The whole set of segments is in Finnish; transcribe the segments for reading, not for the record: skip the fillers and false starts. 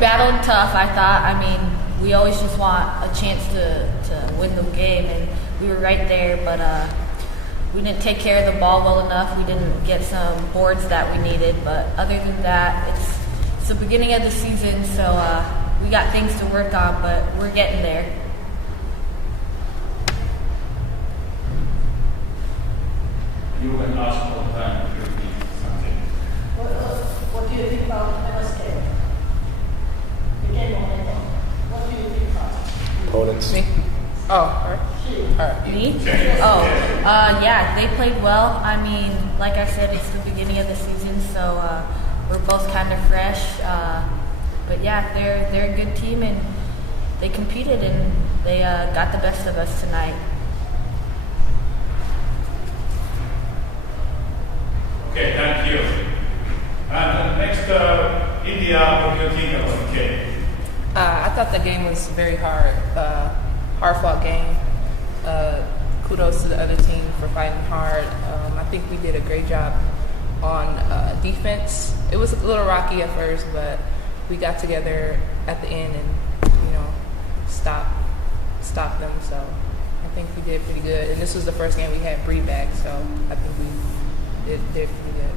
battled tough, I thought. I mean, we always just want a chance to win the game, and we were right there, but we didn't take care of the ball well enough. We didn't get some boards that we needed, but other than that, it's the beginning of the season, so we got things to work on, but we're getting there. You can ask all the time if you need something. What do you think about MSK? The game on it. What do you think about it? Opponents. Me? Oh, alright. Me? Oh, yeah, they played well. I mean, like I said, it's the beginning of the season, so we're both kind of fresh. But yeah, they're a good team, and they competed, and they got the best of us tonight. Okay, thank you. And next, India, what do you think about the game? I thought the game was very hard. Hard-fought game. Kudos to the other team for fighting hard. I think we did a great job on defense. It was a little rocky at first, but we got together at the end and, stopped them. So I think we did pretty good. And this was the first game we had Bree back, so I think we did pretty good.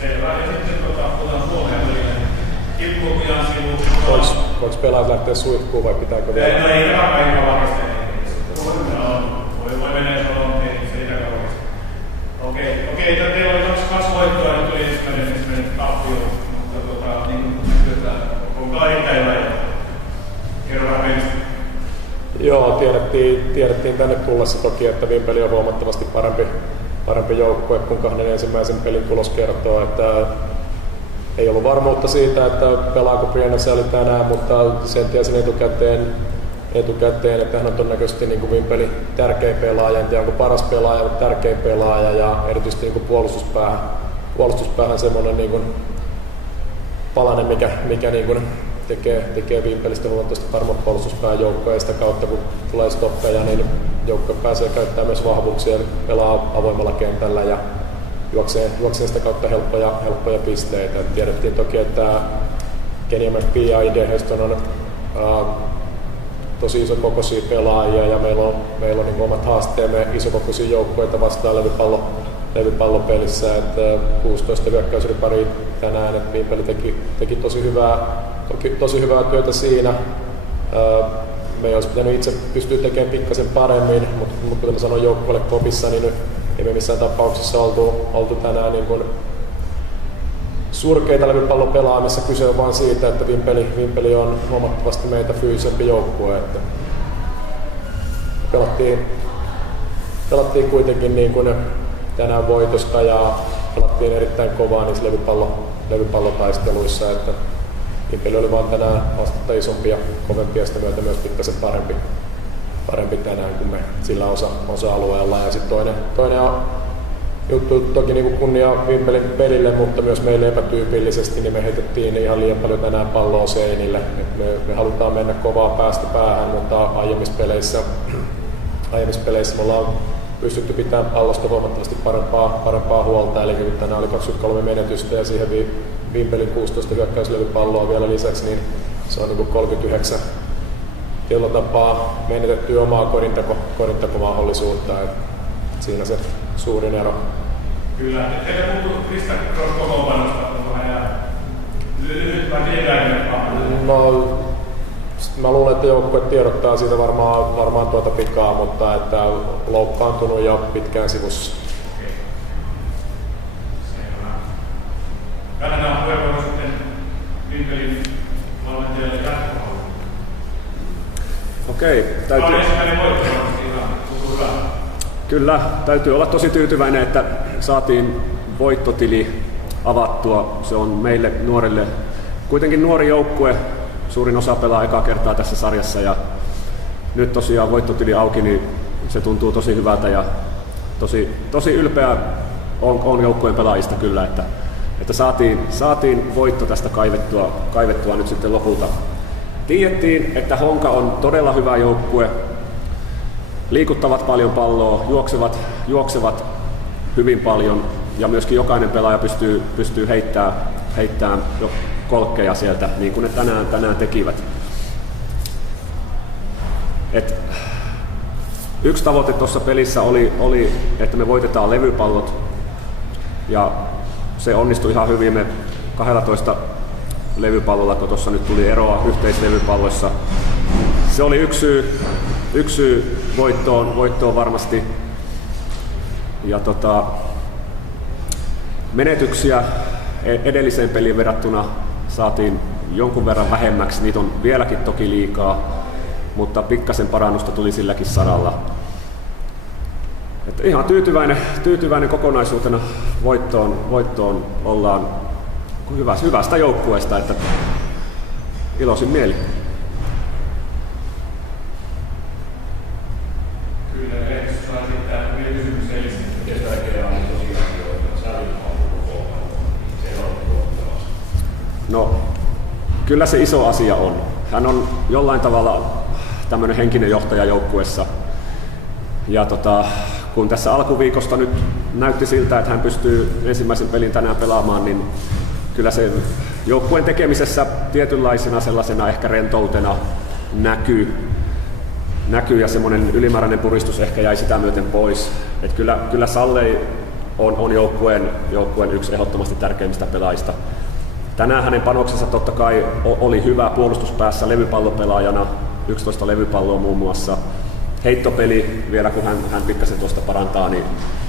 Selvä. Ja sitten otetaan Suomeen välillä. Kilpailukujan sivu. Voiko pelaajat lähteä suihkuun vai pitääkö vielä? No ei aika varmasti. Voi mennä jos on se itäkä varmasti. Okei, teillä oli kaksi voittoa ja nyt tuli ensimmäinen tappio. Mutta niin on erittäin hyvä. Kerro vähän meistä. Joo, tiedettiin tänne tullessa toki, että Vimpeli on huomattavasti parempi joukkue, kun kahden ensimmäisen pelin tulos kertoo, että ei ollut varmuutta siitä, että pelaako Brianna Sally tänään, mutta sen tiesin etukäteen, että hän on todennäköisesti niin kuin Vimpeli tärkein pelaaja, en tiedä onko paras pelaaja, mutta tärkein pelaaja ja erityisesti niin kuin puolustuspäähän semmoinen niin kuin palanen, mikä niin kuin tekee Vimpelistä huomattavasti paremman puolustuspään joukkoja ja sitä kautta kun tulee stoppeja, niin joukko pääsee käyttämään myös vahvuuksia, pelaa avoimella kentällä ja juoksee sitä kautta helppoja pisteitä. Et tiedettiin toki, että Kenia McPhee ja Ide Heston on tosi isokokoisia pelaajia ja meillä on niin omat haasteemme isokokoisia joukkoja vastaan levypallopelissä. Et 16 hyökkäysrypäriä tänään, että Vimpeli teki tosi hyvää työtä siinä. Me olisi pitänyt itse pystyä tekemään pikkasen paremmin, mutta kuten sanoin joukkueelle kopissa, niin ei me missään tapauksessa oltu tänään niin kuin surkeita levypallon pelaamissa. Kyse on vain siitä, että Vimpeli on huomattavasti meitä fyysisempi joukkue. Että pelattiin kuitenkin niin kuin tänään voitosta ja pelattiin erittäin kovaa niissä levypallotaisteluissa. Että Vimpeli oli vaan tänään astetta isompi ja kovempi ja sitä myötä myös pikkasen parempi tänään kuin me sillä osa-alueella. Ja sitten toinen juttu toki niin kuin kunnia Vimpelin pelille, mutta myös meille epätyypillisesti, niin me heitettiin ihan liian paljon tänään palloa seinille. Me halutaan mennä kovaa päästä päähän, mutta aiemmissa peleissä me ollaan pystytty pitämään pallosta huomattavasti parempaa huolta. Eli kun tänään oli 23 menetystä ja siihen Vimpelin 16 hyökkäyslevypalloa vielä lisäksi, niin se on niin kuin 39 tietyllä tapaa menetettyä omaa korintakomahdollisuutta. Siinä se suurin ero. Kyllä. Teillä puhuttu Krista kokoonpanosta ja lyhyt vai tietäinen? No, mä luulen, että joukkue tiedottaa siitä varmaan tuota pikaa, mutta että loukkaantunut ja pitkään sivussa. Okei. Selvä. Kannattaa puheenvuoro sitten Vimpelin valmentajalle jatkohalle. Okei, Tämä on ensimmäinen voitto, ihan hyvä. Kyllä, täytyy olla tosi tyytyväinen, että saatiin voittotili avattua. Se on meille nuorille kuitenkin nuori joukkue. Suurin osa pelaa ekaa kertaa tässä sarjassa ja nyt tosiaan voittotili auki, niin se tuntuu tosi hyvältä ja tosi ylpeä on joukkueen pelaajista kyllä, että saatiin voitto tästä kaivettua nyt sitten Tiedettiin, että Honka on todella hyvä joukkue, liikuttavat paljon palloa, juoksevat hyvin paljon ja myöskin jokainen pelaaja pystyy heittämään jo kolkkeja sieltä, niin kuin ne tänään tekivät. Yksi tavoite tuossa pelissä oli, että me voitetaan levypallot ja se onnistui ihan hyvin. Me 12 levypallolla, kun tuossa nyt tuli eroa yhteislevypalloissa. Se oli yksi syy voittoon varmasti. Ja menetyksiä edelliseen peliin verrattuna saatiin jonkun verran vähemmäksi. Niitä on vieläkin toki liikaa, mutta pikkasen parannusta tuli silläkin saralla. Että ihan tyytyväinen kokonaisuutena voittoon ollaan hyvästä joukkueesta, että iloisin mieli. Kyllä, lehdistössä saa esittää hyviä kysymyksiä lisää. Miten tärkeää on tosiaan, että säilytään No, kyllä se iso asia on. Hän on jollain tavalla tämmöinen henkinen johtaja joukkueessa. Ja kun tässä alkuviikosta nyt näytti siltä, että hän pystyy ensimmäisen pelin tänään pelaamaan, niin kyllä se joukkueen tekemisessä tietynlaisena sellaisena ehkä rentoutena näkyy ja semmoinen ylimääräinen puristus ehkä jäi sitä myöten pois. Että kyllä Sallei on joukkueen yksi ehdottomasti tärkeimmistä pelaajista. Tänään hänen panoksensa totta kai oli hyvä puolustuspäässä levypallopelaajana, 11 levypalloa muun muassa. Heittopeli vielä, kun hän pikkasen tuosta parantaa, niin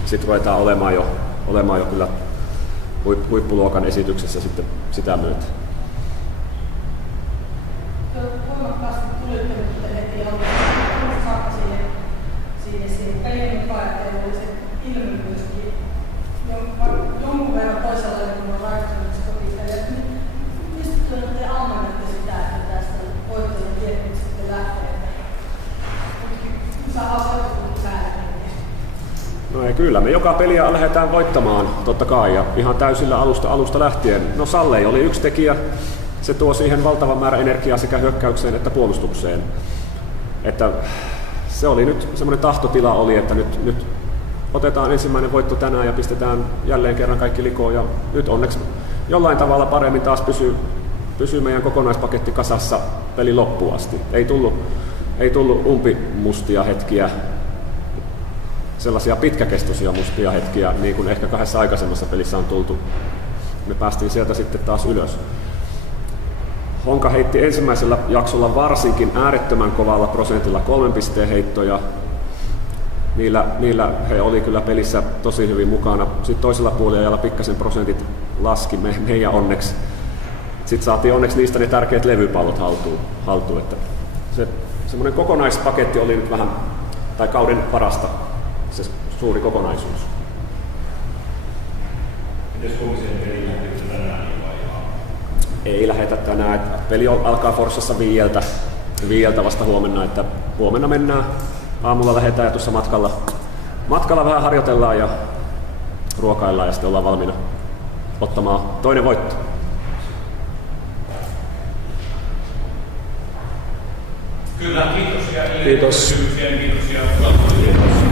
sitten ruvetaan olemaan jo kyllä huippuluokan esityksessä sitten sitä myötä. Voimakkaasti tulitte heti alusta saakka siihen pelin mukaan, että teillä oli se ilmi myöskin jonkun verran toisenlainen kuin on aikaisemmin toki. Mistä te ammennatte sitä, että tästä voittojen tietysti sitten lähtee? No ei, kyllä, me joka peliä lähdetään voittamaan totta kai ja ihan täysillä alusta lähtien. No Sallei oli yksi tekijä, se tuo siihen valtavan määrän energiaa sekä hyökkäykseen että puolustukseen. Että se oli nyt semmoinen tahtotila oli, että nyt otetaan ensimmäinen voitto tänään ja pistetään jälleen kerran kaikki likoon ja nyt onneksi jollain tavalla paremmin taas pysyy meidän kokonaispaketti kasassa peli loppuun asti. Ei tullut umpimustia hetkiä, sellaisia pitkäkestoisia mustia hetkiä, niin kuin ehkä 2 aikaisemmassa pelissä on tultu. Me päästiin sieltä sitten taas ylös. Honka heitti ensimmäisellä jaksolla varsinkin äärettömän kovalla prosentilla 3 pisteen heittoja. Niillä he oli kyllä pelissä tosi hyvin mukana. Sitten toisella puoliajalla pikkasen prosentit laski meidän onneksi. Sitten saatiin onneksi niistä ne tärkeät levypallot haltuun. Että semmoinen kokonaispaketti oli nyt vähän, tai kauden parasta, se suuri kokonaisuus. Mites kumisen peli lähtikö tänään vai? Ei lähetä tänään. Peli alkaa Forssassa 5 vasta huomenna, että huomenna mennään. Aamulla lähdetään ja tuossa matkalla vähän harjoitellaan ja ruokaillaan ja sitten ollaan valmiina ottamaan toinen voitto. Kyllä, kiitos. Kiitos. Kiitos.